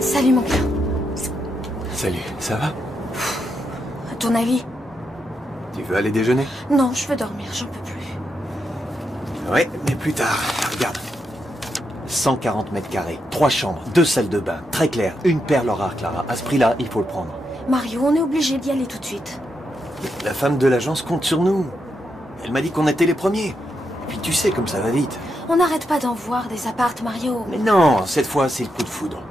Salut mon cœur. Salut, ça va? À ton avis? Tu veux aller déjeuner? Non, je veux dormir, j'en peux plus. Ouais, mais plus tard. Regarde. 140 mètres carrés, 3 chambres, 2 salles de bain, très clair, une perle rare, Clara. À ce prix-là, il faut le prendre. Mario, on est obligé d'y aller tout de suite. La femme de l'agence compte sur nous. Elle m'a dit qu'on était les premiers. Et puis tu sais comme ça va vite. On n'arrête pas d'en voir des appartes, Mario. Mais non, cette fois, c'est le coup de foudre.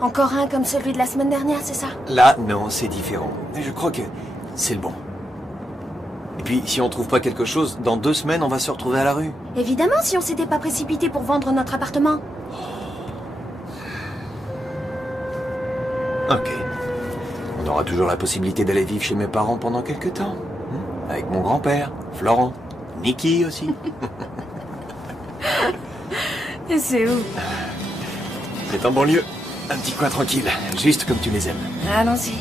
Encore un comme celui de la semaine dernière, c'est ça? Là, non, c'est différent. Mais je crois que c'est le bon. Et puis, si on trouve pas quelque chose, dans 2 semaines, on va se retrouver à la rue. Évidemment, si on s'était pas précipité pour vendre notre appartement. Ok. On aura toujours la possibilité d'aller vivre chez mes parents pendant quelques temps. Avec mon grand-père, Florent, Niki aussi. Et c'est où? C'est en banlieue. Un petit coin tranquille, juste comme tu les aimes. Allons-y.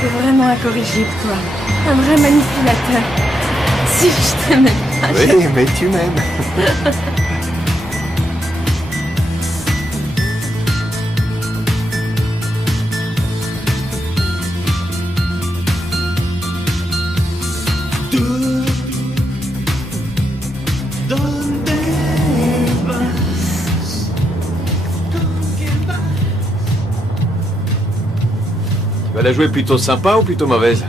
T'es vraiment incorrigible, toi. Un vrai manipulateur. Si je t'aimais pas... Oui, mais tu m'aimes. Tu vas la jouer plutôt sympa ou plutôt mauvaise?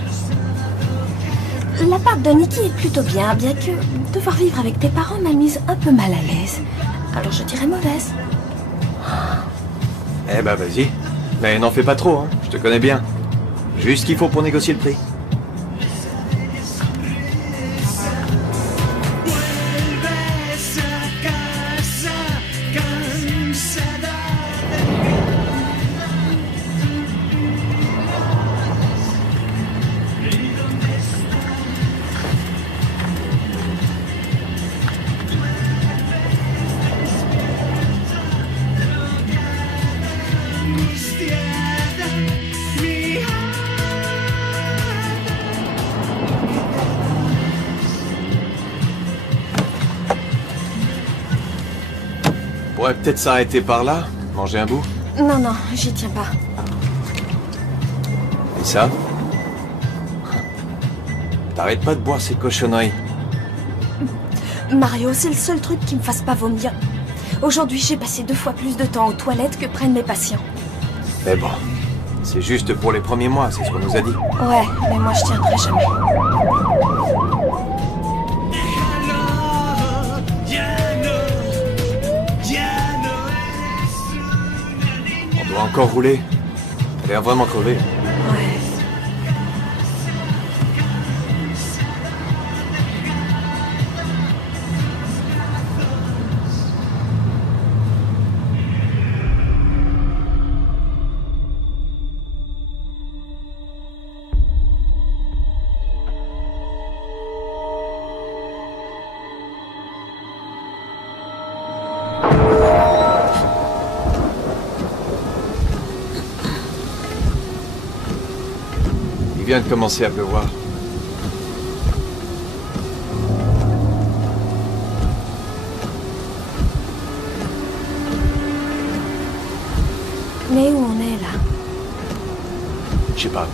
L'appart de Niki est plutôt bien que devoir vivre avec tes parents m'a mise un peu mal à l'aise. Alors je dirais mauvaise. Eh ben vas-y. Mais n'en fais pas trop, hein. Je te connais bien. Juste ce qu'il faut pour négocier le prix. pourrait peut-être s'arrêter par là, manger un bout. Non, non, j'y tiens pas. Et ça? T'arrêtes pas de boire ces cochonneries. Mario, c'est le seul truc qui me fasse pas vomir. Aujourd'hui, j'ai passé 2 fois plus de temps aux toilettes que prennent mes patients. Mais bon, c'est juste pour les premiers mois, c'est ce qu'on nous a dit. Ouais, mais moi je tiendrai jamais. On doit encore rouler. Elle a l'air vraiment crevée. Ouais. Il vient de commencer à pleuvoir. Mais où on est là? Je sais pas.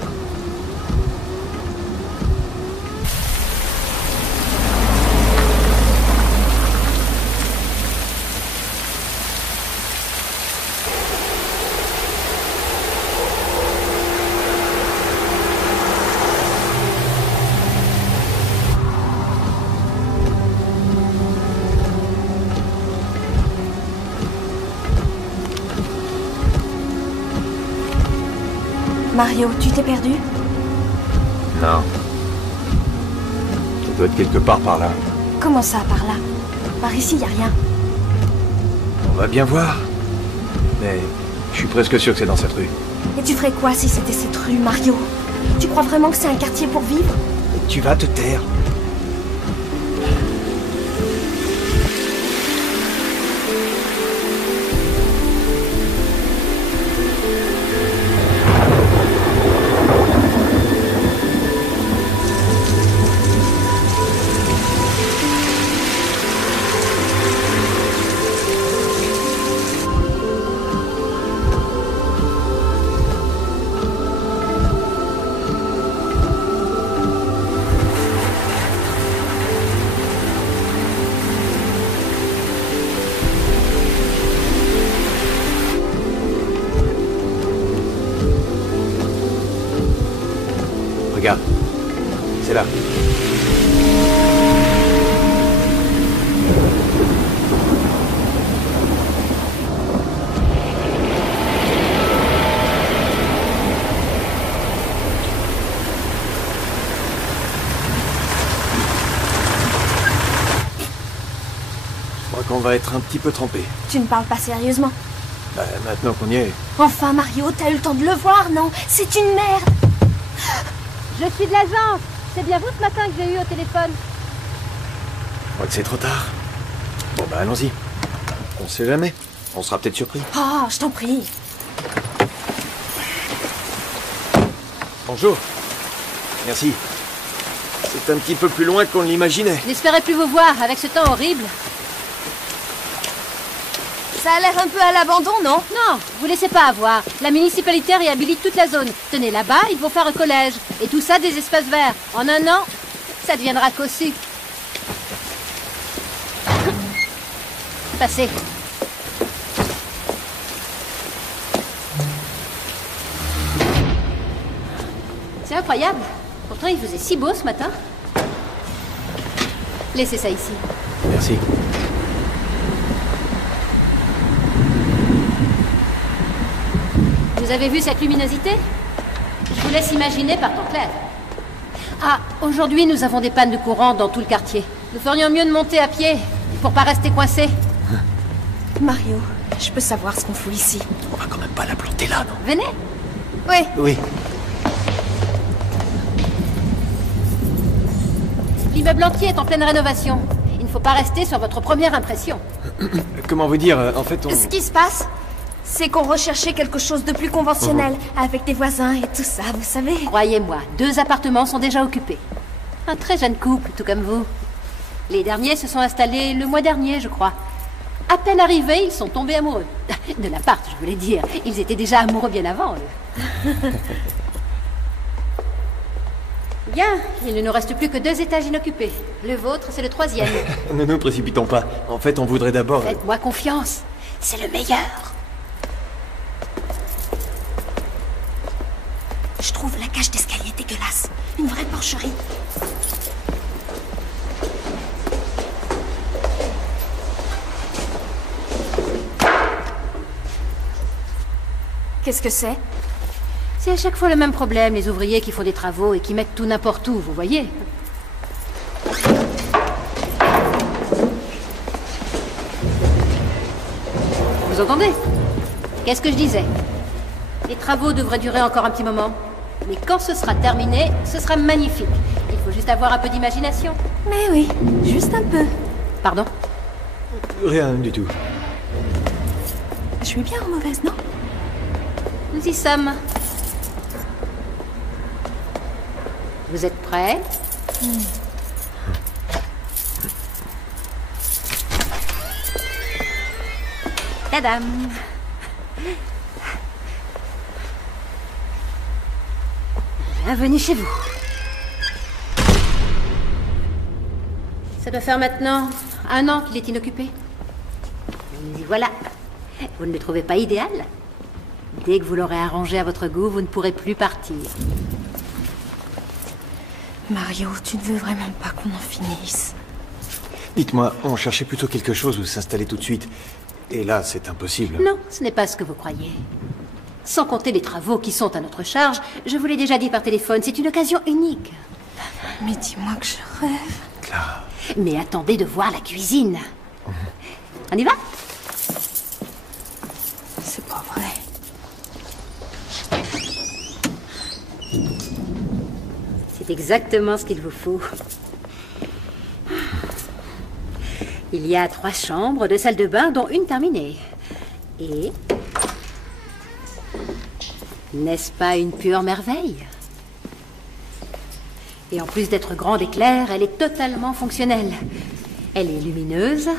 Mario, tu t'es perdu? Non. Ça doit être quelque part par là. Comment ça, par là? Par ici, y a rien. On va bien voir. Mais je suis presque sûr que c'est dans cette rue. Et tu ferais quoi si c'était cette rue, Mario? Tu crois vraiment que c'est un quartier pour vivre? Tu vas te taire. Regarde, c'est là. Je crois qu'on va être un petit peu trempé. Tu ne parles pas sérieusement. Bah, maintenant qu'on y est. Enfin, Mario, t'as eu le temps de le voir, non? C'est une merde! Je suis de l'agence. C'est bien vous ce matin que j'ai eu au téléphone. Je crois que c'est trop tard. Bon, bah, allons-y. On sait jamais. On sera peut-être surpris. Oh, je t'en prie. Bonjour. Merci. C'est un petit peu plus loin qu'on ne l'imaginait. N'espérez plus vous voir avec ce temps horrible. Ça a l'air un peu à l'abandon, non? Non, vous laissez pas avoir. La municipalité réhabilite toute la zone. Tenez, là-bas, ils vont faire un collège. Et tout ça des espaces verts. En un an, ça deviendra cossu. Passez. C'est incroyable. Pourtant, il faisait si beau ce matin. Laissez ça ici. Merci. Vous avez vu cette luminosité? Je vous laisse imaginer par temps clair. Ah, aujourd'hui, nous avons des pannes de courant dans tout le quartier. Nous ferions mieux de monter à pied pour pas rester coincés. Mario, je peux savoir ce qu'on fout ici. On va quand même pas la planter là, non? Venez. Oui. Oui. L'immeuble entier est en pleine rénovation. Il ne faut pas rester sur votre première impression. Comment vous dire? En fait, on... Ce qui se passe, c'est qu'on recherchait quelque chose de plus conventionnel, avec des voisins et tout ça, vous savez. Croyez-moi, 2 appartements sont déjà occupés. Un très jeune couple, tout comme vous. Les derniers se sont installés le mois dernier, je crois. À peine arrivés, ils sont tombés amoureux. De l'appart, je voulais dire. Ils étaient déjà amoureux bien avant, eux. Bien, il ne nous reste plus que 2 étages inoccupés. Le vôtre, c'est le 3e. Ne nous précipitons pas. En fait, on voudrait d'abord... Faites-moi confiance. C'est le meilleur. Je trouve la cage d'escalier dégueulasse. Une vraie porcherie. Qu'est-ce que c'est? C'est à chaque fois le même problème, les ouvriers qui font des travaux et qui mettent tout n'importe où, vous voyez. Vous entendez? Qu'est-ce que je disais? Les travaux devraient durer encore un petit moment. Mais quand ce sera terminé, ce sera magnifique. Il faut juste avoir un peu d'imagination. Mais oui, juste un peu. Pardon? Rien du tout. Je suis bien en mauvaise, non? Nous y sommes. Vous êtes prêts? Tadam! Bienvenue chez vous. Ça doit faire maintenant 1 an qu'il est inoccupé. Et voilà. Vous ne le trouvez pas idéal? Dès que vous l'aurez arrangé à votre goût, vous ne pourrez plus partir. Mario, tu ne veux vraiment pas qu'on en finisse? Dites-moi, on cherchait plutôt quelque chose où s'installer tout de suite. Et là, c'est impossible. Non, ce n'est pas ce que vous croyez. Sans compter les travaux qui sont à notre charge, je vous l'ai déjà dit par téléphone, c'est une occasion unique. Mais dis-moi que je rêve. Clara. Mais attendez de voir la cuisine. On y va? C'est pas vrai. C'est exactement ce qu'il vous faut. Il y a 3 chambres, 2 salles de bain, dont une terminée. Et... n'est-ce pas une pure merveille? Et en plus d'être grande et claire, elle est totalement fonctionnelle. Elle est lumineuse,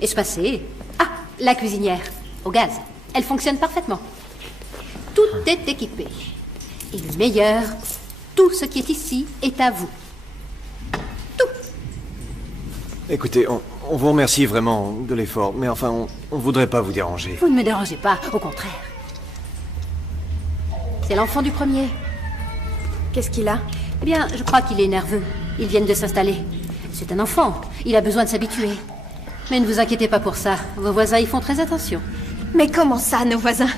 espacée. Ah, la cuisinière, au gaz. Elle fonctionne parfaitement. Tout est équipé. Et le meilleur, tout ce qui est ici est à vous. Tout. Écoutez, on vous remercie vraiment de l'effort, mais enfin, on voudrait pas vous déranger. Vous ne me dérangez pas, au contraire. C'est l'enfant du premier. Qu'est-ce qu'il a? Eh bien, je crois qu'il est nerveux. Ils viennent de s'installer. C'est un enfant. Il a besoin de s'habituer. Mais ne vous inquiétez pas pour ça. Vos voisins y font très attention. Mais comment ça, nos voisins?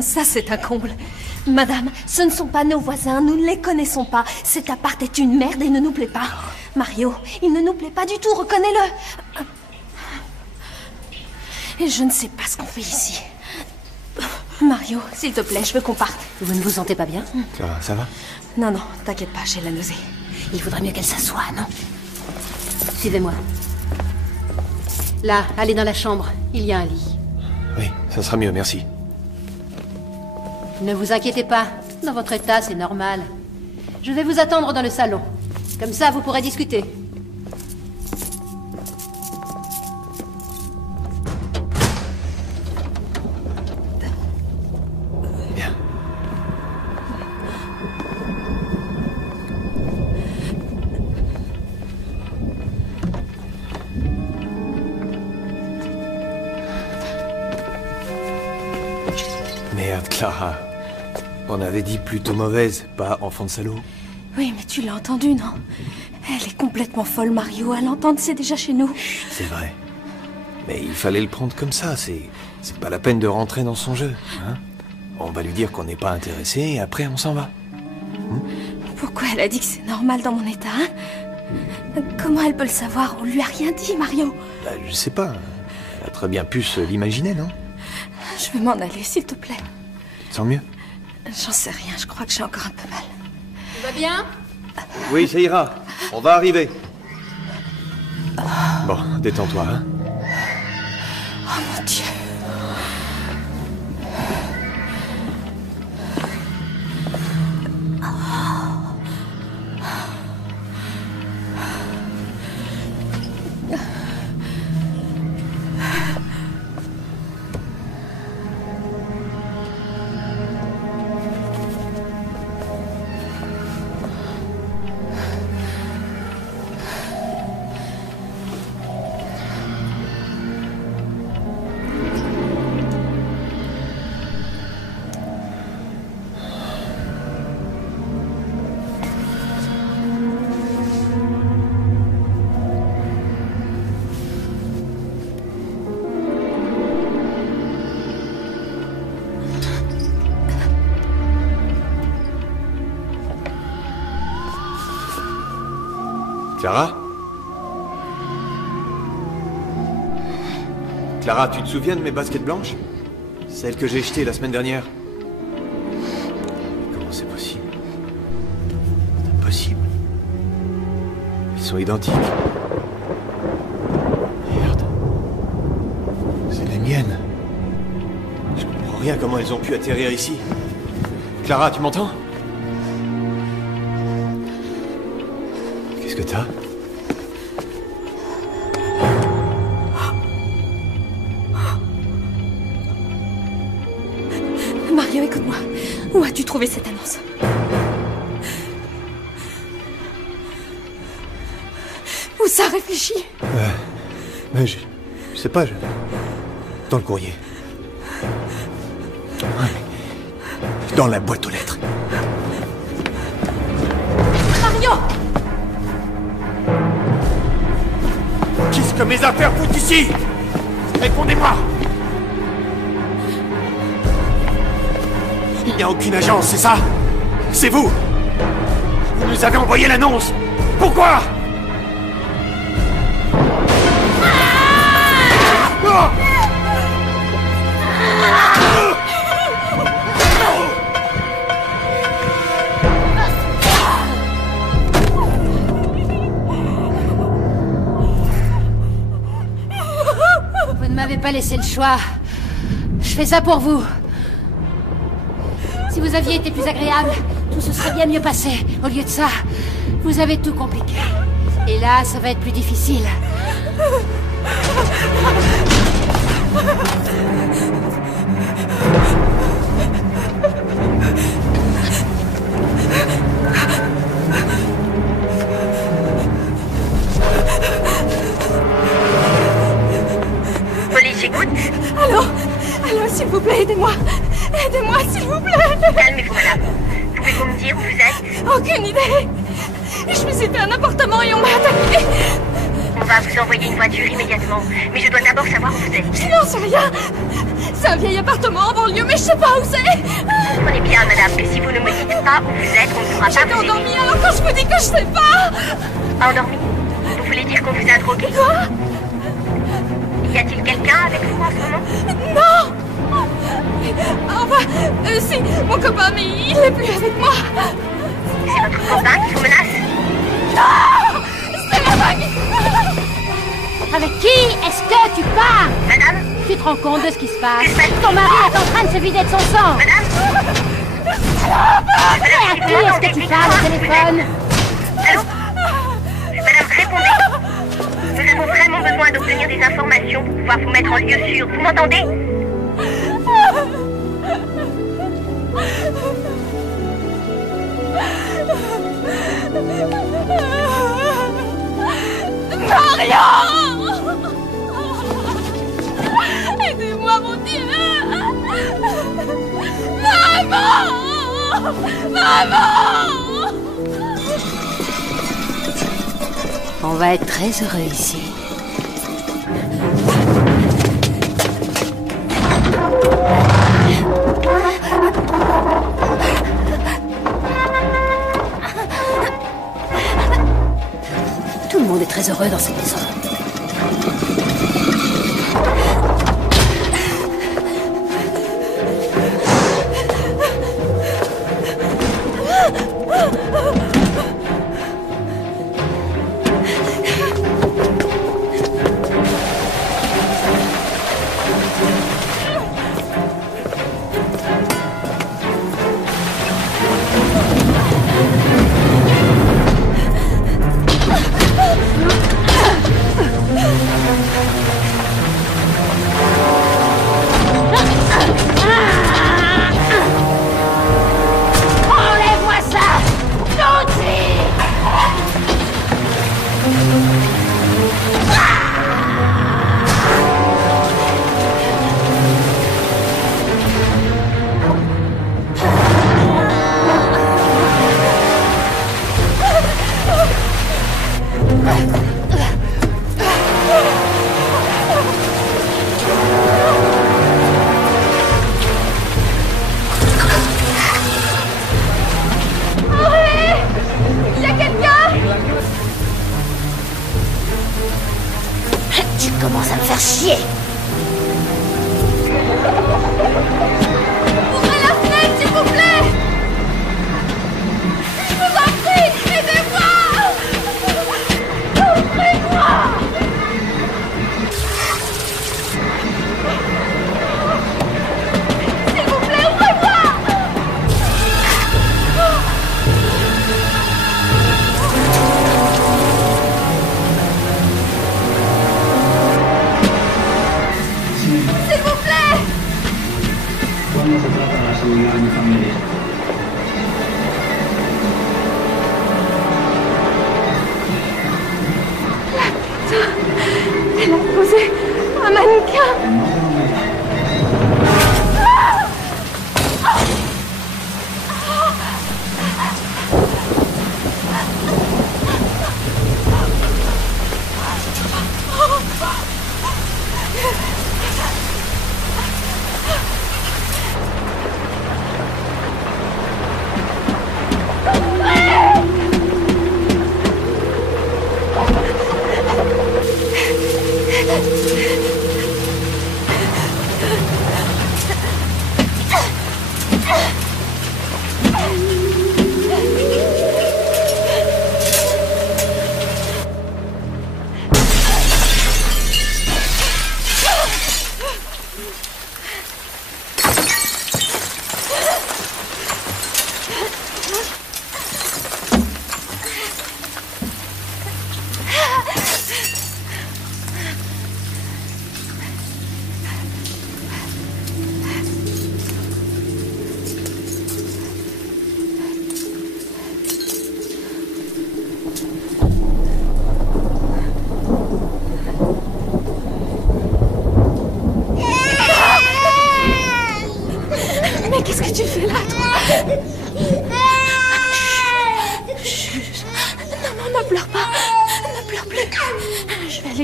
Ça, c'est un comble. Madame, ce ne sont pas nos voisins, nous ne les connaissons pas. Cet appart est une merde et ne nous plaît pas. Mario, il ne nous plaît pas du tout, reconnais-le. Et je ne sais pas ce qu'on fait ici. Mario, s'il te plaît, je veux qu'on parte. Vous ne vous sentez pas bien? Clara, ça va? Non, non, t'inquiète pas, j'ai la nausée. Il faudrait mieux qu'elle s'assoie, non? Suivez-moi. Là, allez dans la chambre. Il y a un lit. Oui, ça sera mieux, merci. Ne vous inquiétez pas. Dans votre état, c'est normal. Je vais vous attendre dans le salon. Comme ça, vous pourrez discuter. Bien. Merde, Clara. On avait dit plutôt mauvaise, pas enfant de salaud. Oui, mais tu l'as entendu, non? Elle est complètement folle, Mario. À l'entendre, c'est déjà chez nous. C'est vrai. Mais il fallait le prendre comme ça, c'est pas la peine de rentrer dans son jeu, hein. On va lui dire qu'on n'est pas intéressé et après on s'en va. Pourquoi elle a dit que c'est normal dans mon état, hein? Comment elle peut le savoir? On lui a rien dit, Mario. Bah, je sais pas. Elle a très bien pu se l'imaginer, non? Je veux m'en aller, s'il te plaît. Tu te sens mieux? J'en sais rien, je crois que j'ai encore un peu mal. Tout va bien? Oui, ça ira. On va arriver. Bon, détends-toi, hein. Oh mon Dieu. Clara? Clara, tu te souviens de mes baskets blanches? Celles que j'ai jetées la semaine dernière? Comment c'est possible? C'est impossible. Elles sont identiques. Merde. C'est les miennes. Je comprends rien comment elles ont pu atterrir ici. Clara, tu m'entends? Qu'est-ce que t'as? Mario, écoute-moi. Où as-tu trouvé cette annonce? Où ça réfléchit? Je sais pas, dans le courrier. Ouais. Dans la boîte aux lettres. Mario! Qu'est-ce que mes affaires foutent ici? Répondez-moi! Il n'y a aucune agence, c'est ça? C'est vous! Vous nous avez envoyé l'annonce! Pourquoi? Ah! Vous ne m'avez pas laissé le choix. Je fais ça pour vous. Si vous aviez été plus agréable, tout se serait bien mieux passé. Au lieu de ça, vous avez tout compliqué. Et là, ça va être plus difficile. Police, j'écoute. Allô? Allô, s'il vous plaît, aidez-moi. Aidez-moi, s'il vous plaît. Calmez-vous, madame. Pouvez-vous me dire où vous êtes? Aucune idée. Je me suis fait un appartement et on m'a attaqué. On va vous envoyer une voiture immédiatement. Mais je dois d'abord savoir où vous êtes. Je n'en sais rien. C'est un vieil appartement en banlieue, mais je sais pas où c'est. Comprenez bien, madame, que si vous ne me dites pas où vous êtes, on ne pourra pas J'étais vous aider. endormie, alors quand je vous dis que je sais pas. Endormi? Vous voulez dire qu'on vous a drogué? Quoi? Y a-t-il quelqu'un avec vous en ce moment? Non. Enfin, si, mon copain, mais il n'est plus avec moi. C'est votre copain qui vous menace? Non. C'est la vague. Avec qui est-ce que tu pars? Madame? Tu te rends compte de ce qui se passe? Que se passe-t-il? Ton mari est en train de se vider de son sang. Madame? Et à qui est-ce que tu parles au téléphone? Allô? Madame, répondez. Nous avons vraiment besoin d'obtenir des informations pour pouvoir vous mettre en lieu sûr. Vous m'entendez? Mario! Aidez-moi, mon Dieu! Maman! Maman! On va être très heureux ici. Tout le monde est très heureux dans cette maison. Elle a posé un mannequin.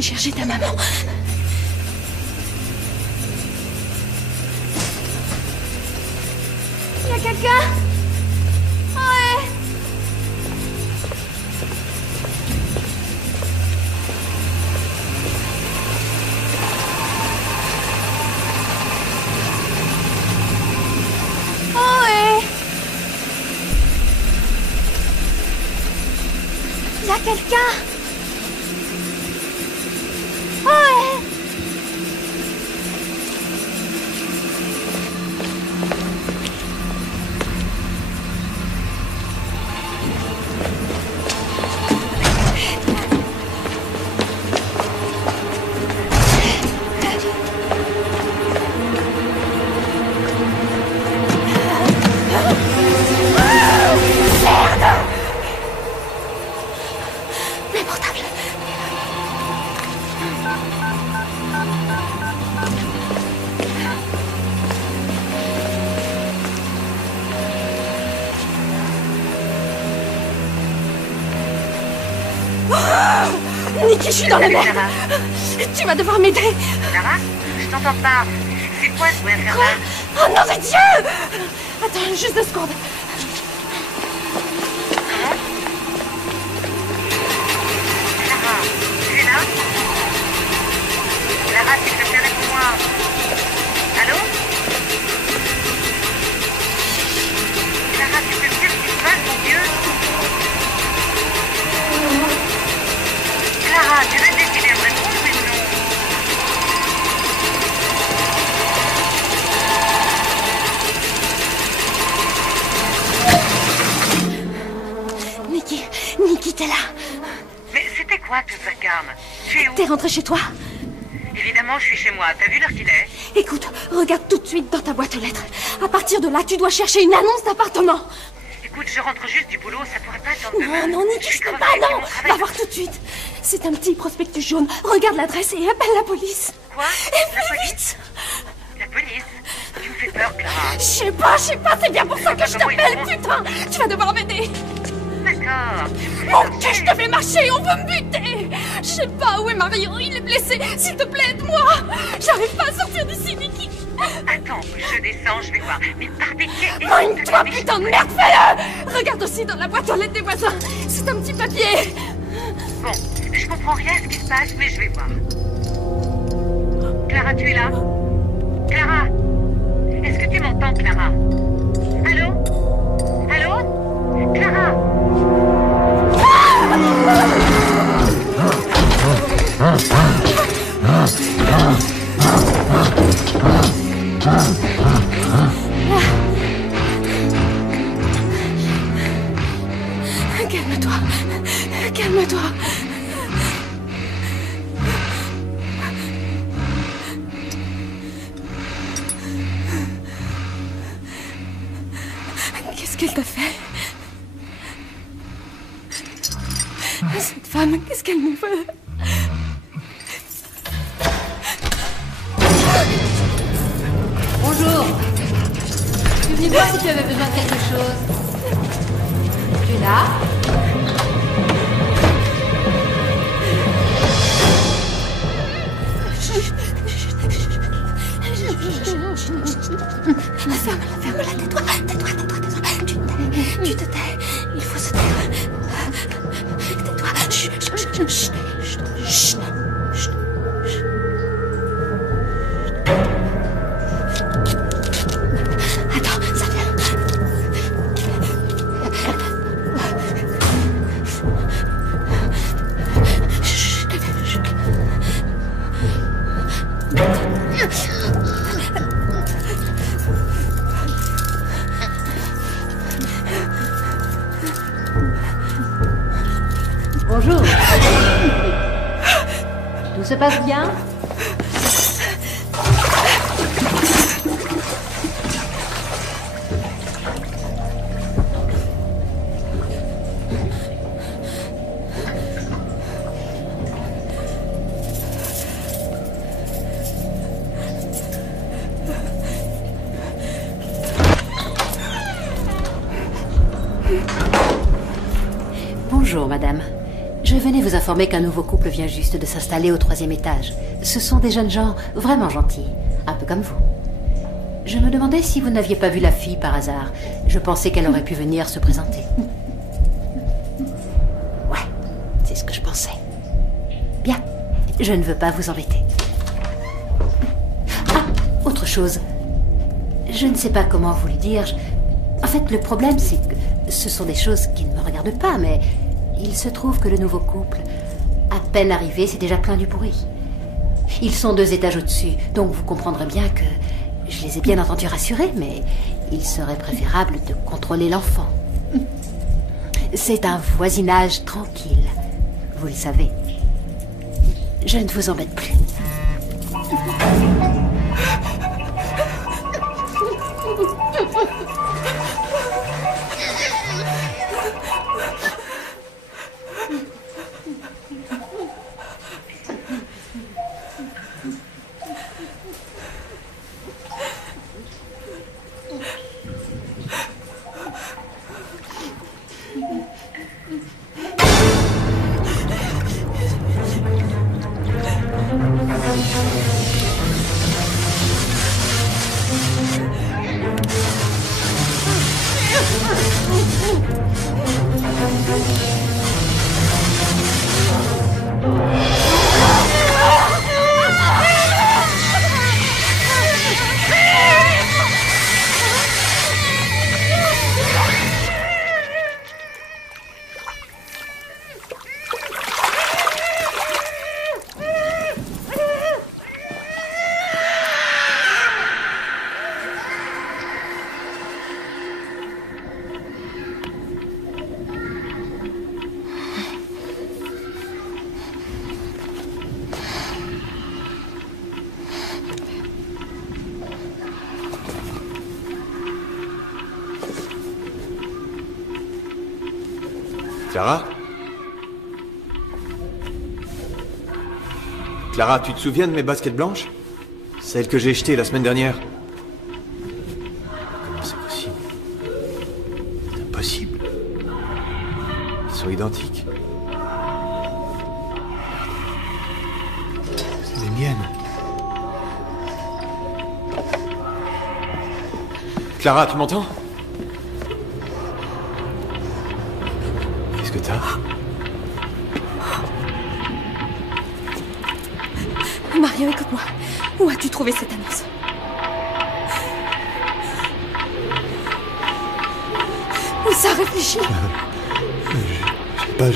Chercher ta maman. Y a quelqu'un? Ouais. Ouais. Y a quelqu'un? Nikki, je suis dans la merde. Tu vas devoir m'aider. Clara, je t'entends pas. C'est quoi ce bruit infernal? Oh non de Dieu! Attends, juste 2 secondes. Comment? Clara, tu es là? Clara, s'il te plaît, réponds-moi. Allô? Clara, tu peux me dire ce qui se passe, mon Dieu? Clara, tu veux décider à me répondre, oui ou non? Nikki, t'es là. Mais c'était quoi tout ça, Carme? Tu es où? T'es rentrée chez toi? Évidemment, je suis chez moi. T'as vu l'heure qu'il est? Écoute, regarde tout de suite dans ta boîte aux lettres. À partir de là, tu dois chercher une annonce d'appartement. Écoute, je rentre juste du boulot, ça pourrait pas attendre demain. Non, Nikki, je peux pas, non. Va voir tout de suite. C'est un petit prospectus jaune. Regarde l'adresse et appelle la police. Quoi? Et La fais police? vite. La police? Tu me fais peur, Clara. Je sais pas, c'est bien pour ça que je t'appelle, putain. Tu vas devoir m'aider. D'accord. Mon Dieu, je te fais marcher, on veut me buter. Je sais pas où est Mario, il est blessé. S'il te plaît, aide-moi. J'arrive pas à sortir d'ici, Nikki. Attends, je descends, je vais voir. Mais par pitié... Pogne-toi, putain de merde, fais-le. Regarde aussi dans la boîte aux lettres des voisins. C'est un petit papier. Bon, je comprends rien à ce qui se passe, mais je vais voir. Clara, tu es là? Clara? Est-ce que tu m'entends, Clara? Allô? Allô? Clara? Calme-toi. Calme-toi. qu'elle t'a fait? Cette femme, qu'est-ce qu'elle nous fait? Bonjour. Je suis venue voir si tu avais besoin de quelque chose. Tu es là? Ferme-la, tais-toi. Tu te tais. Il faut se taire. Tais-toi. Chut. Attends, ça vient. Bonjour. Tout se passe bien? Bonjour, madame. Je venais vous informer qu'un nouveau couple vient juste de s'installer au 3e étage. Ce sont des jeunes gens vraiment gentils, un peu comme vous. Je me demandais si vous n'aviez pas vu la fille par hasard. Je pensais qu'elle aurait pu venir se présenter. Ouais, c'est ce que je pensais. Bien, je ne veux pas vous embêter. Ah, autre chose. Je ne sais pas comment vous le dire. En fait, le problème, c'est que ce sont des choses qui ne me regardent pas, mais il se trouve que le nouveau couple, à peine arrivé, c'est déjà plein du bruit. Ils sont 2 étages au-dessus, donc vous comprendrez bien que je les ai bien entendus rassurés, mais il serait préférable de contrôler l'enfant. C'est un voisinage tranquille, vous le savez. Je ne vous embête plus. Clara? Clara, tu te souviens de mes baskets blanches? Celles que j'ai jetées la semaine dernière? Comment c'est possible? C'est impossible. Ils sont identiques. C'est les miennes. Clara, tu m'entends? Qu'est-ce que t'as? Mario, écoute-moi. Où as-tu trouvé cette annonce? Où ça réfléchit? Je sais pas,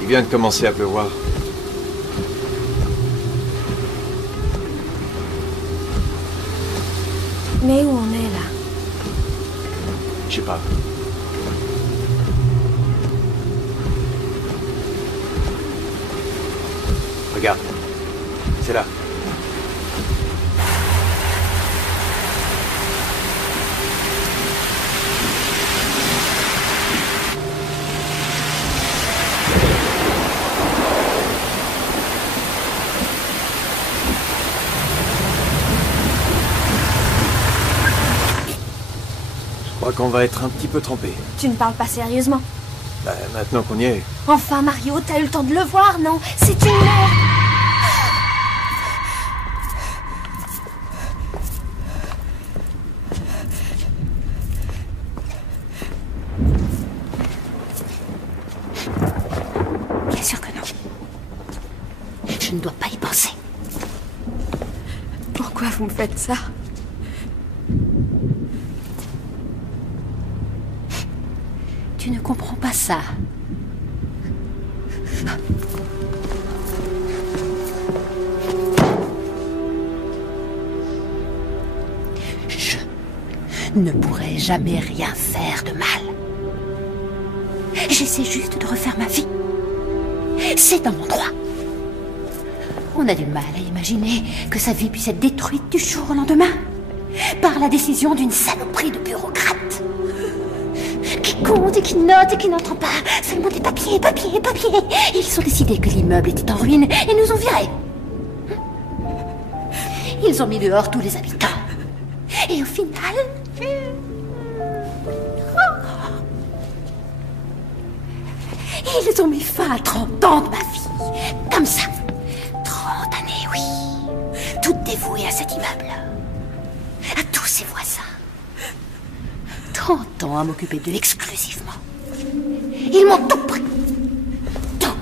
Il vient de commencer à pleuvoir. Mais où on est là? Je sais pas. c'est là. Je crois qu'on va être un petit peu trempé. Tu ne parles pas sérieusement. Bah, maintenant qu'on y est. Enfin, Mario, t'as eu le temps de le voir, non? C'est une merde. Bien sûr que non. Je ne dois pas y penser. Pourquoi vous me faites ça? Tu ne comprends pas ça. Je ne pourrai jamais rien faire de mal. J'essaie juste de refaire ma vie. C'est dans mon droit. On a du mal à imaginer que sa vie puisse être détruite du jour au lendemain par la décision d'une saloperie de bureaucrate qui compte et qui note et qui n'entend pas seulement des papiers. Ils ont décidé que l'immeuble était en ruine et nous ont virés. Ils ont mis dehors tous les habitants. Et au final... Ils ont mis fin à 30 ans de ma vie. Comme ça. 30 années, oui. Toutes dévouées à cet immeuble. À tous ses voisins. 30 ans à m'occuper d'eux exclusivement. Ils m'ont tout pris. Tout.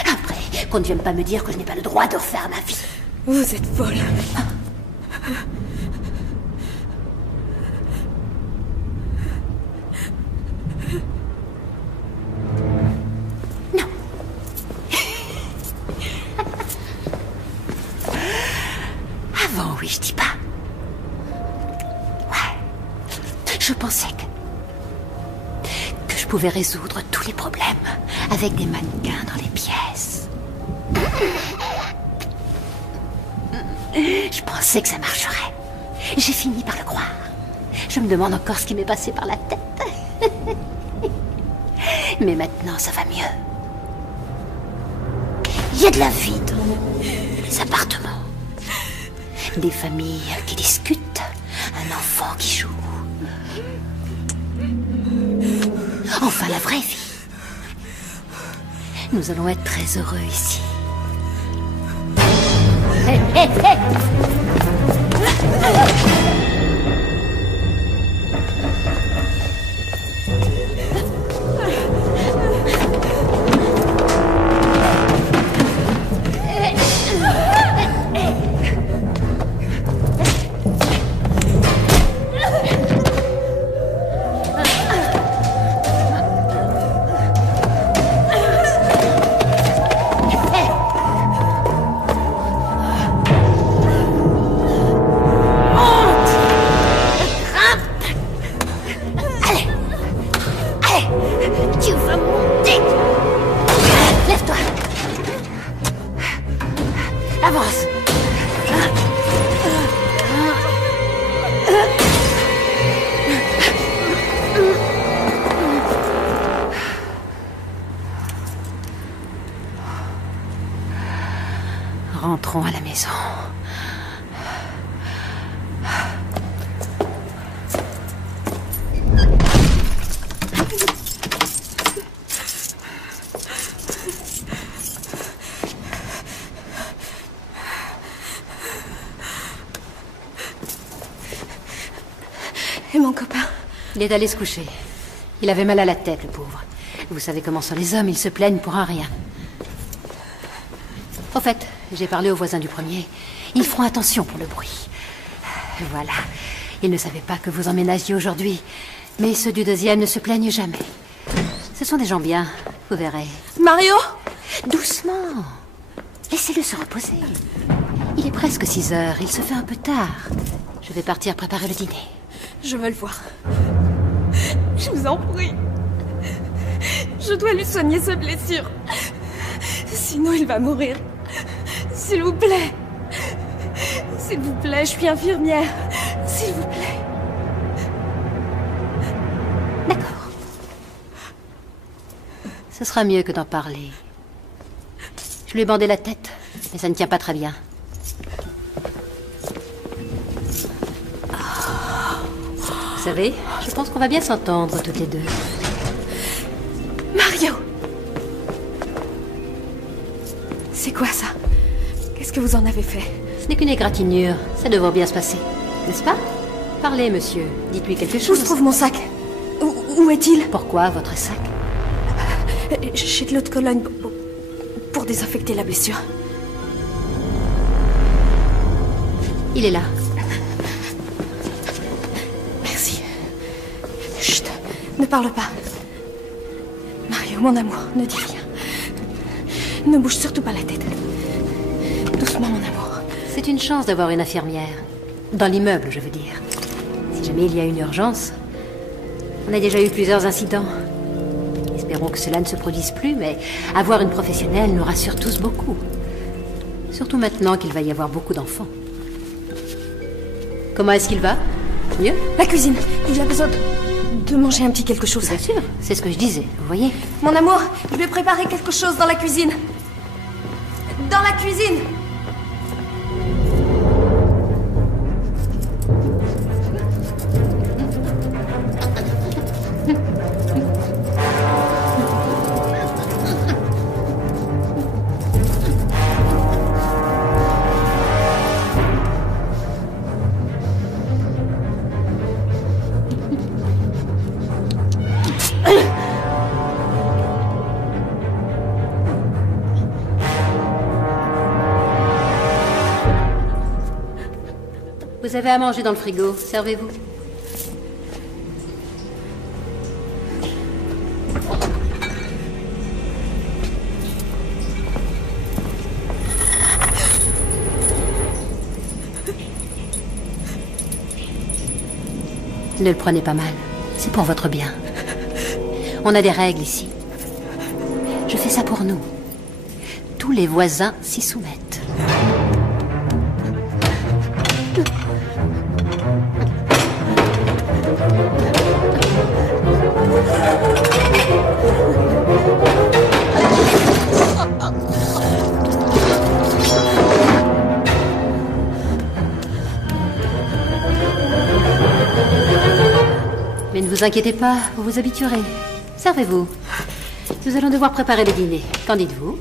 Après, qu'on ne vienne pas me dire que je n'ai pas le droit de refaire ma vie. Vous êtes folle. Non. Avant, oui, je dis pas. Ouais. Je pensais que je pouvais résoudre tous les problèmes avec des mannequins dans les pièces. Je pensais que ça marcherait. J'ai fini par le croire. Je me demande encore ce qui m'est passé par la tête. Mais maintenant, ça va mieux. Il y a de la vie dans les appartements. Des familles qui discutent. Un enfant qui joue. Enfin, la vraie vie. Nous allons être très heureux ici. Hé, hé, hé! Tu vas monter. Lève-toi. Avance. Rentrons à la maison. Et mon copain? Il est allé se coucher. Il avait mal à la tête, le pauvre. Vous savez comment sont les hommes, ils se plaignent pour un rien. Au fait, j'ai parlé aux voisins du premier. Ils feront attention pour le bruit. Voilà. Ils ne savaient pas que vous emménagiez aujourd'hui. Mais ceux du deuxième ne se plaignent jamais. Ce sont des gens bien, vous verrez. Mario? Doucement. Laissez-le se reposer. Il est presque 6 heures, il se fait un peu tard. Je vais partir préparer le dîner. Je veux le voir. Je vous en prie. Je dois lui soigner sa blessure. Sinon, il va mourir. S'il vous plaît. S'il vous plaît, je suis infirmière. S'il vous plaît. D'accord. Ce sera mieux que d'en parler. Je lui ai bandé la tête, mais ça ne tient pas très bien. Vous savez, je pense qu'on va bien s'entendre toutes les deux. Mario! C'est quoi ça? Qu'est-ce que vous en avez fait? Ce n'est qu'une égratignure, ça devrait bien se passer. N'est-ce pas? Parlez, monsieur. Dites-lui quelque Où chose. se trouve mon sac? Où est-il? Pourquoi votre sac? J'ai de l'eau de Cologne pour désinfecter la blessure. Il est là. Merci. Chut, ne parle pas. Mario, mon amour, ne dis rien. Ne bouge surtout pas la tête. Doucement, mon amour. C'est une chance d'avoir une infirmière. Dans l'immeuble, je veux dire. Si jamais il y a une urgence. On a déjà eu plusieurs incidents. Espérons que cela ne se produise plus, mais avoir une professionnelle nous rassure tous beaucoup. Surtout maintenant qu'il va y avoir beaucoup d'enfants. Comment est-ce qu'il va? Mieux? La cuisine. Il a besoin de manger un petit quelque chose. Bien sûr, c'est ce que je disais, vous voyez. Mon amour, je vais préparer quelque chose dans la cuisine. Dans la cuisine! Vous avez à manger dans le frigo, servez-vous. Ne le prenez pas mal, c'est pour votre bien. On a des règles ici. Je fais ça pour nous. Tous les voisins s'y soumettent. Mais ne vous inquiétez pas, vous vous habituerez. Servez-vous. Nous allons devoir préparer le dîner. Qu'en dites-vous?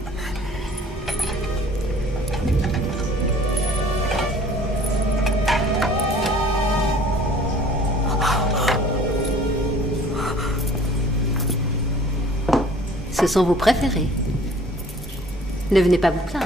Ce sont vos préférés. Ne venez pas vous plaindre.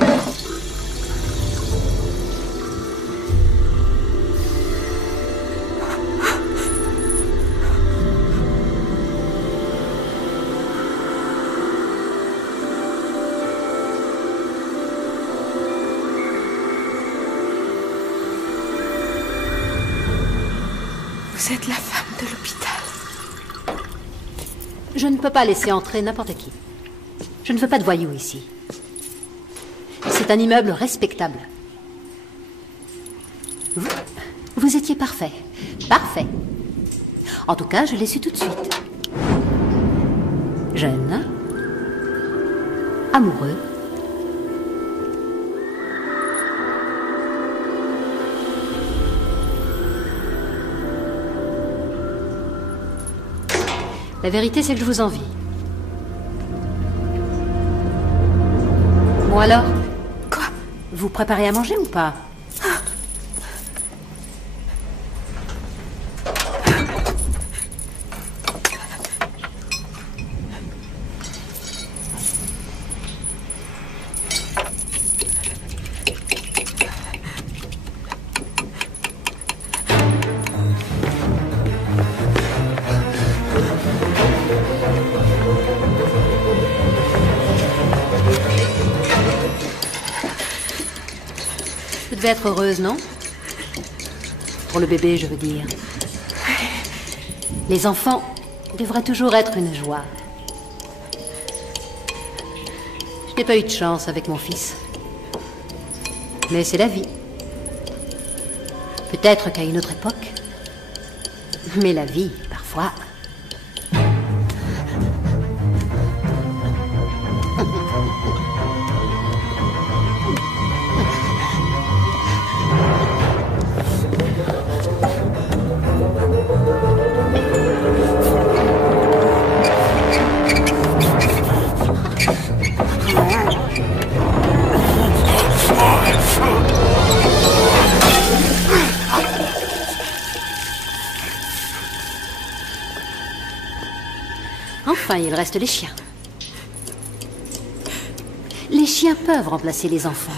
Vous êtes la femme de l'hôpital. Je ne peux pas laisser entrer n'importe qui. Je ne veux pas de voyous ici. C'est un immeuble respectable. Vous étiez parfait. Parfait. En tout cas, je l'ai su tout de suite. Jeune. Amoureux. La vérité, c'est que je vous envie. Bon alors? Quoi? Vous préparez à manger ou pas? Vous devez être heureuse, non? Pour le bébé, je veux dire. Les enfants devraient toujours être une joie. Je n'ai pas eu de chance avec mon fils. Mais c'est la vie. Peut-être qu'à une autre époque. Mais la vie, parfois... Enfin, il reste les chiens. Les chiens peuvent remplacer les enfants.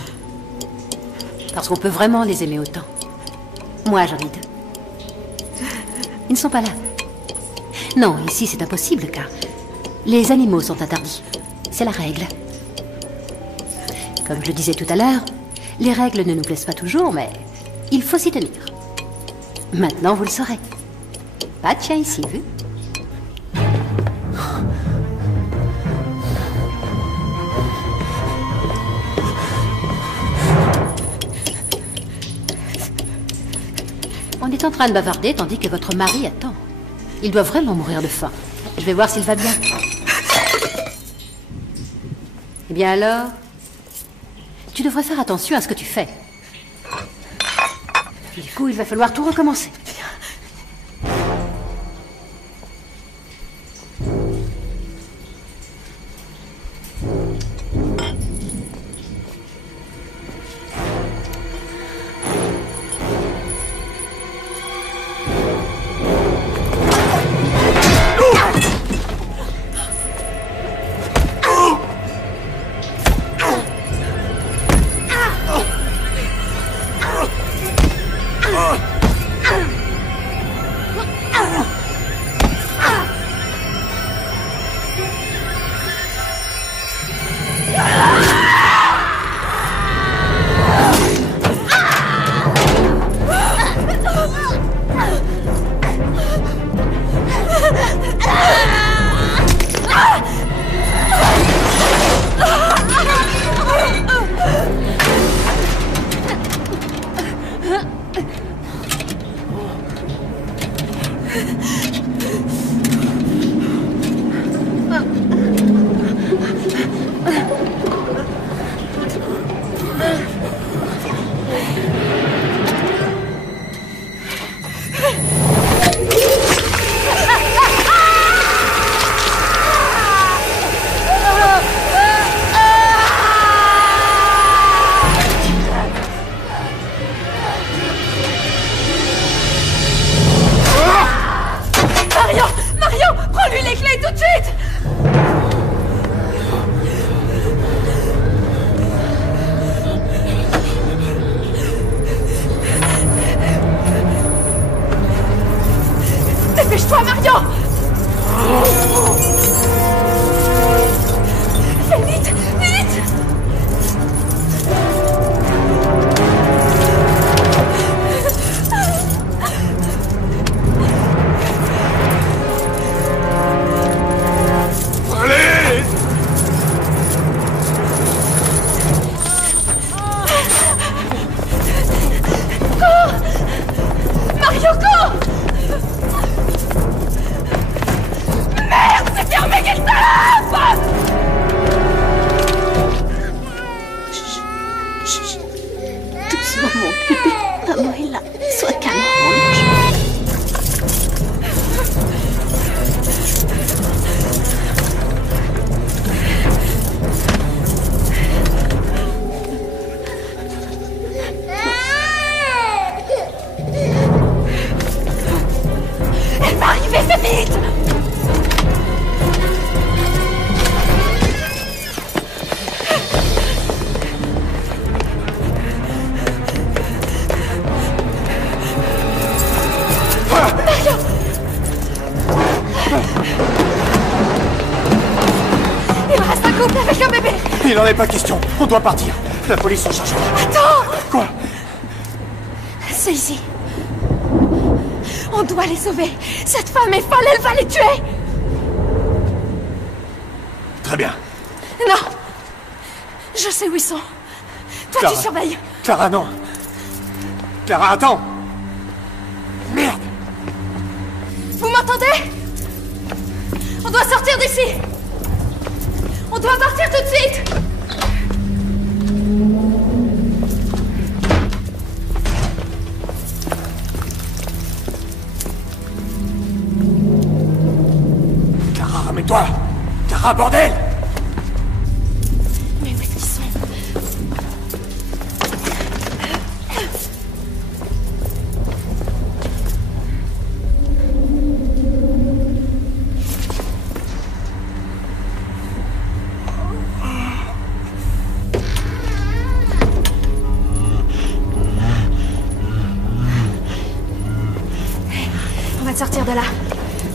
Parce qu'on peut vraiment les aimer autant. Moi, j'en ai deux. Ils ne sont pas là. Non, ici, c'est impossible, car les animaux sont interdits. C'est la règle. Comme je le disais tout à l'heure, les règles ne nous plaisent pas toujours, mais il faut s'y tenir. Maintenant, vous le saurez. Pas de chien ici, vu? On est en train de bavarder tandis que votre mari attend. Il doit vraiment mourir de faim. Je vais voir s'il va bien. Eh bien alors, tu devrais faire attention à ce que tu fais. Du coup, il va falloir tout recommencer. Dépêche-toi, Mario! Fais vite! Vite! Allez! Cours! Mario, cours! Merde, c'est fermé, quelle tape! Chut. Doucement, mon bébé. Maman est là. Sois calme. Elle va arriver, fais vite! Il me reste un couple avec un bébé! Il n'en est pas question. On doit partir. La police s'en charge. Attends! Quoi? C'est ici. On doit les sauver. Cette femme est folle, elle va les tuer! Très bien. Non! Je sais où ils sont. Toi, Clara. tu surveilles. Clara, non. Clara, attends. m'entendez? On doit sortir d'ici! On doit partir tout de suite! Clara, ramène-toi! Clara, bordel! Mais où est-ce qu'ils sont? On va sortir de là.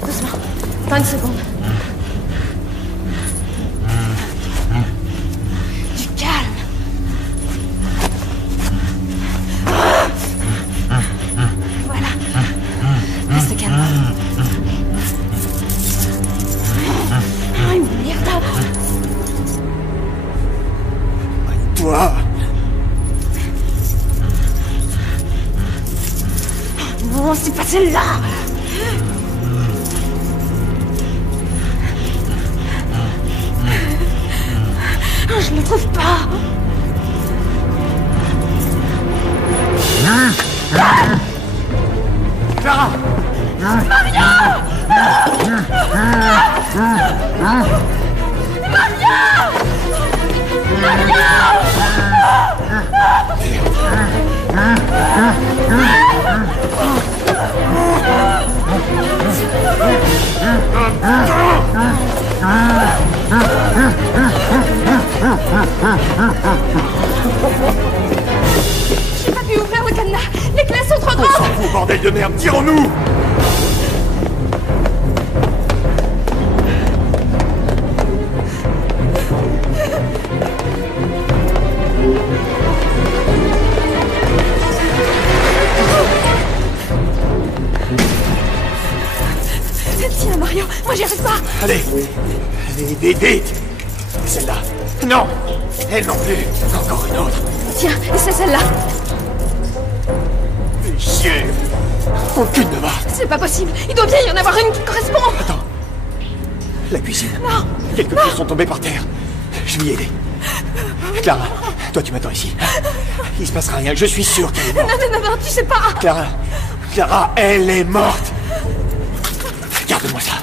Doucement. Dans une seconde. Du calme. Voilà. Reste calme. Oh, merde. Toi! Non, c'est pas celle-là. Je ne le trouve pas. Clara! J'ai pas pu ouvrir le cadenas. Les clés sont trop On s'en grandes. fout, bordel de merde! Tirons-nous! Tiens, Mario, moi j'y arrive pas. Allez! Allez, vite, vite! Celle-là! Non! Elle non plus! Encore une autre! Tiens, et c'est celle-là. Fais chier! Aucune ne va! C'est pas possible. Il doit bien y en avoir une qui correspond. Attends! La cuisine! Non. Quelques choses sont tombées par terre. Je vais y aider. Clara, toi tu m'attends ici. Il se passera rien, je suis sûr qu'elle est morte. Non, tu sais pas. Clara! Clara, elle est morte! Garde-moi ça!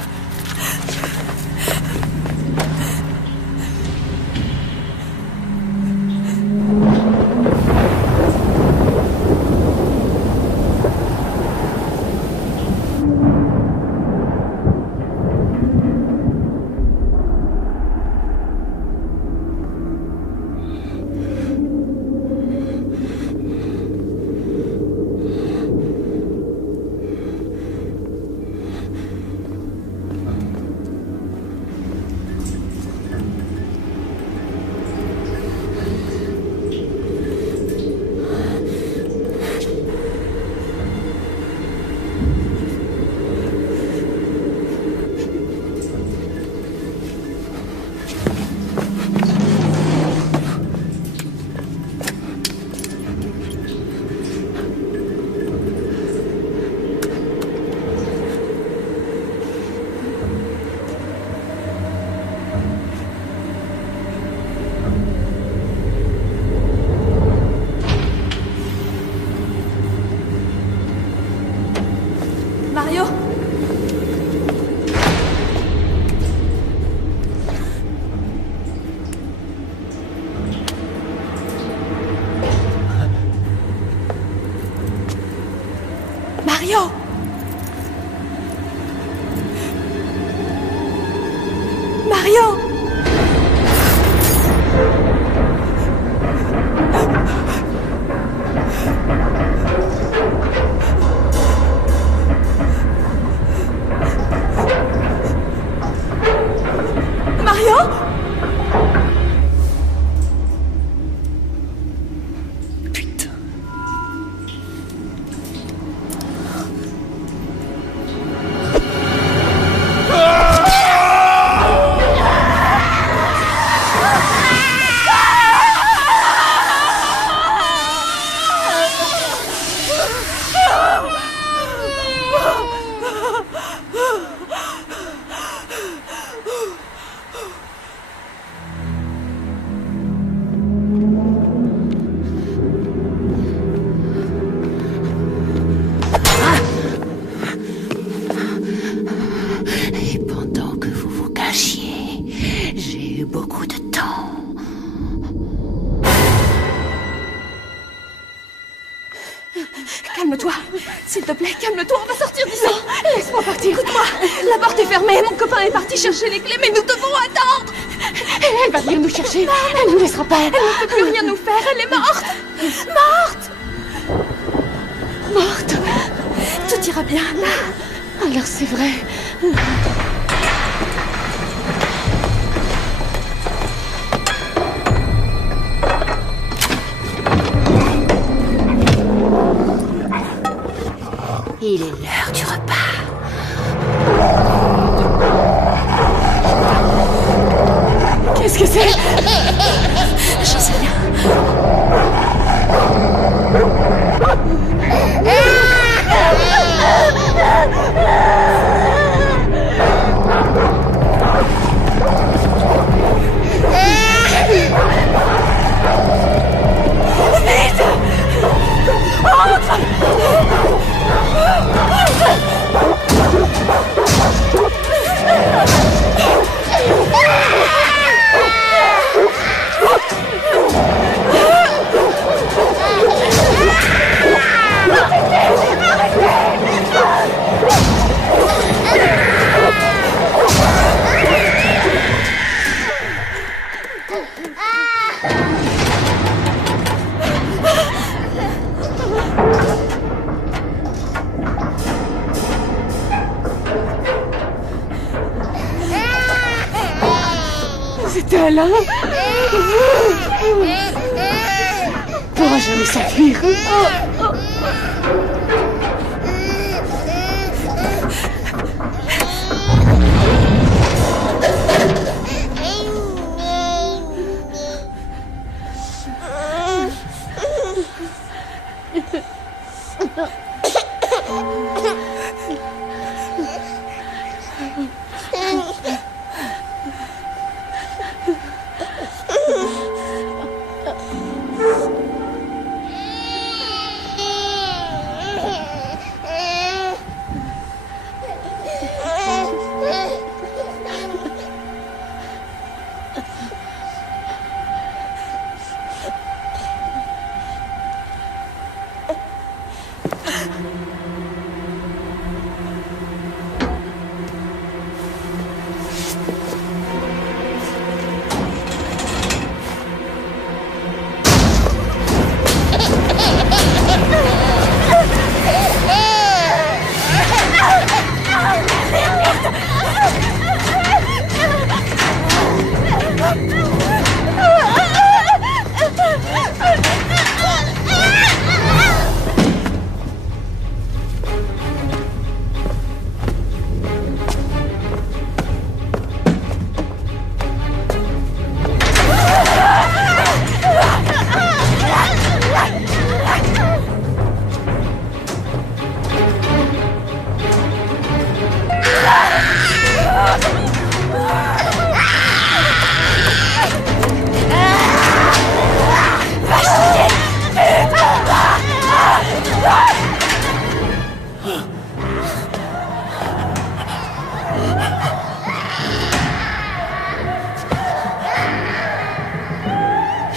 beaucoup de temps. Calme-toi. S'il te plaît, calme-toi. On va sortir d'ici. Non, laisse-moi partir. Écoute-moi. La porte est fermée. Mon copain est parti chercher les clés, mais nous devons attendre. Elle va venir nous chercher. Elle nous laissera pas. Elle ne peut plus rien nous faire. Elle est morte. Morte. Tout ira bien. Alors c'est vrai. Il est l'heure du repas. Qu'est-ce que c'est? J'en sais rien. C'était Alain. Pourra jamais s'enfuir.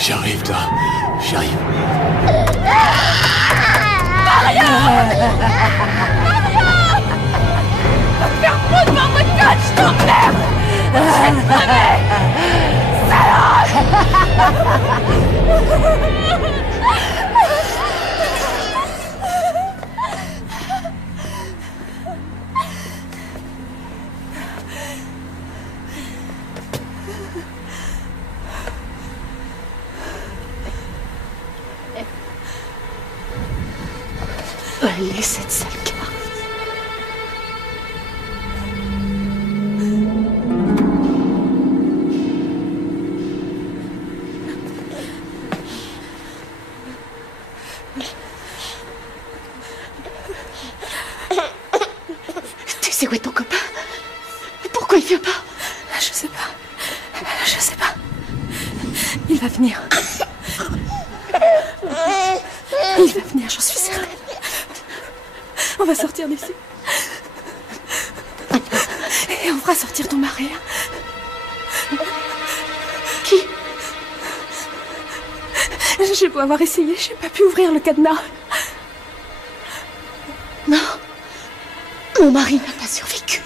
J'arrive, toi. J'arrive. Allez, cette sale carte. Tu sais où est ton copain? Pourquoi il vient pas? Je sais pas. Je sais pas. Il va venir. Il va venir, j'en suis certaine. On va sortir d'ici. Et on fera sortir ton mari. J'ai beau avoir essayé, j'ai pas pu ouvrir le cadenas. Non. Mon mari n'a pas survécu.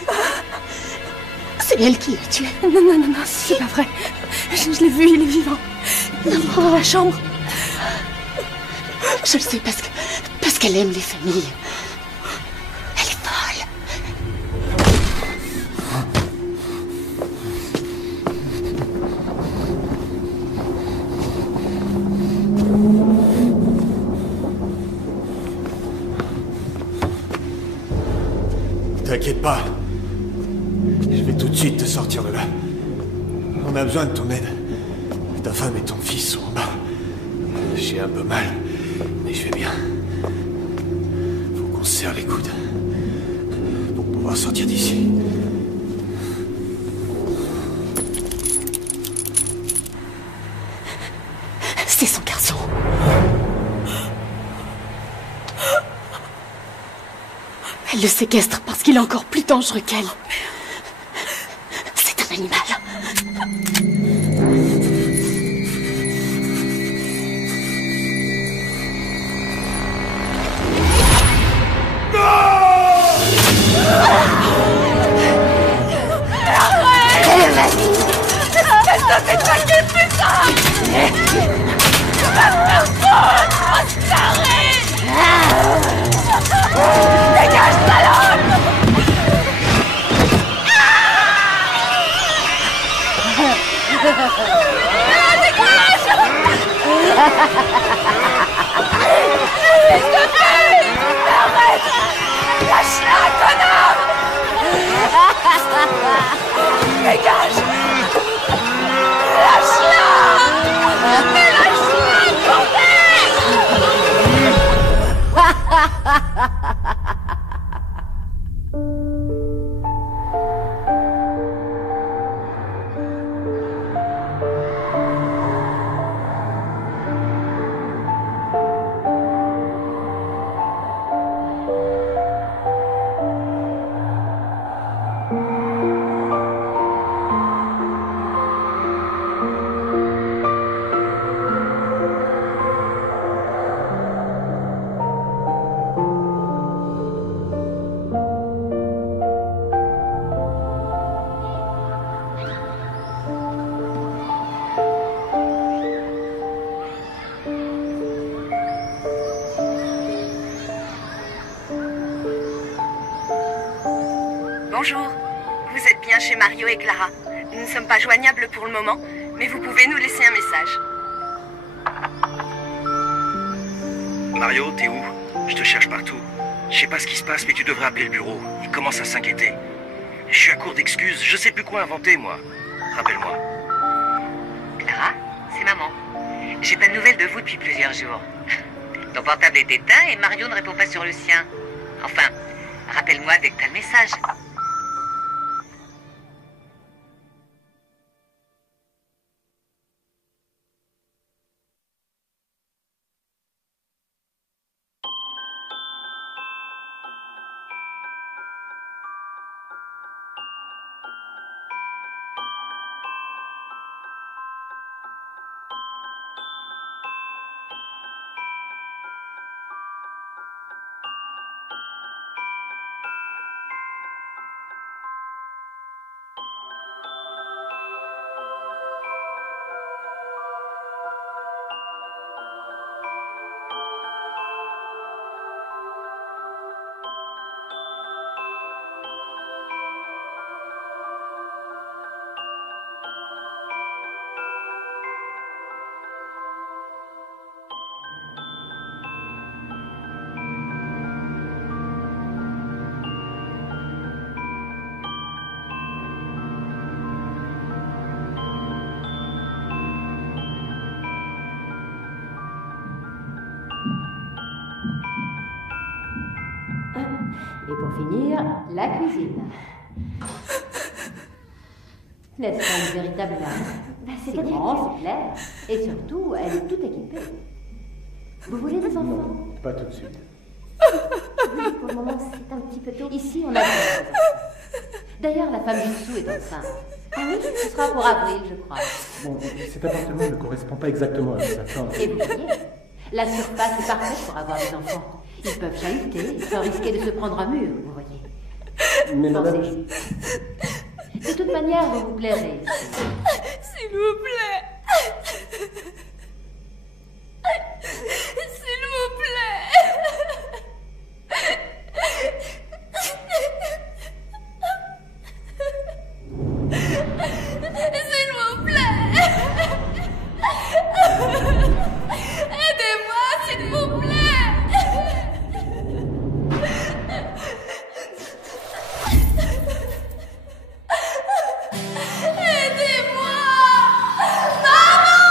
C'est elle qui l'a tué. Non, c'est pas vrai. Je l'ai vu, il est vivant. Dans la chambre. Je le sais parce qu'elle aime les familles. Elle est folle. T'inquiète pas. Je vais tout de suite te sortir de là. On a besoin de ton aide. Ta femme et ton fils sont en bas. J'ai un peu mal, mais je vais bien. Faut qu'on se serre les coudes pour pouvoir sortir d'ici. C'est son garçon. Elle le séquestre parce qu'il est encore plus dangereux qu'elle. C'est un animal. Bonjour, vous êtes bien chez Mario et Clara. Nous ne sommes pas joignables pour le moment, mais vous pouvez nous laisser un message. Mario, t'es où? Je te cherche partout. Je sais pas ce qui se passe, mais tu devrais appeler le bureau. Il commence à s'inquiéter. Je suis à court d'excuses, je sais plus quoi inventer, moi. Rappelle-moi. Clara, c'est maman. J'ai pas de nouvelles de vous depuis plusieurs jours. Ton portable est éteint et Mario ne répond pas sur le sien. Enfin, rappelle-moi dès que t'as le message. Et pour finir, la cuisine. N'est-ce pas une véritable lame? C'est grand, c'est clair, et surtout, elle est toute équipée. Vous voulez des enfants? Pas tout de suite. Oui, pour le moment, c'est un petit peu tôt. Ici, on a des enfants. D'ailleurs, la femme Jinsu est enceinte. Ah oui, ce sera pour avril, je crois. Bon, cet appartement ne correspond pas exactement à mes attentes. Et vous voyez, la surface est parfaite pour avoir des enfants. Ils peuvent chahuter sans risquer de se prendre un mur, vous voyez. Mais madame... De toute manière, vous vous plairez. S'il vous plaît. S'il vous plaît. S'il vous plaît. Aidez-moi, s'il vous plaît. Aidez-moi. Maman.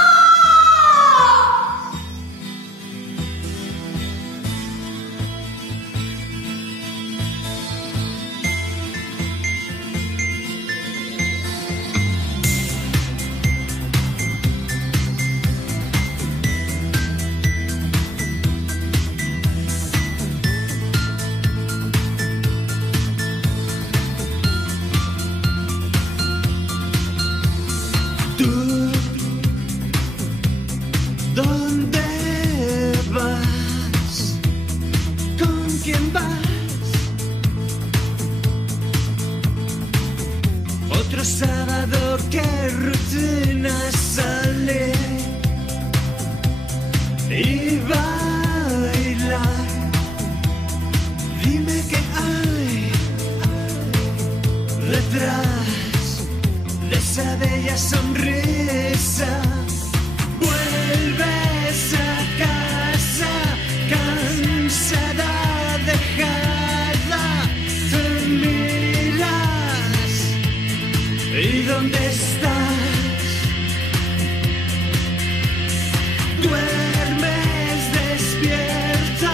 ¿Dónde vas? ¿Con quién vas? Otro sábado que rutina sale y bailar. Dime qué hay detrás de esa bella sonrisa. Vuelves a casa, cansada, dejada, te miras. ¿Y dónde estás? Duermes despierta,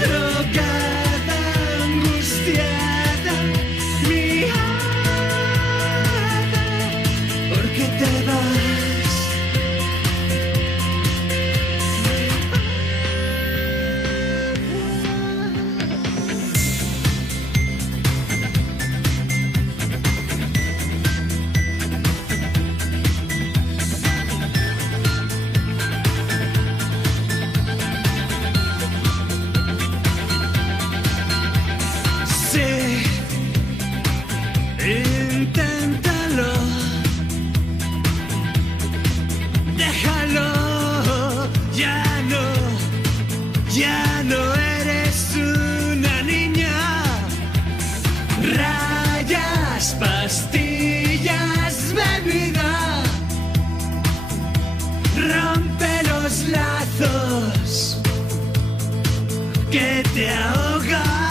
drogada, angustiada, mirada. ¿Por qué te vas? Sí, inténtalo, déjalo, ya no eres una niña. Rayas, pastillas, bebida, rompe los lazos que te ahogan.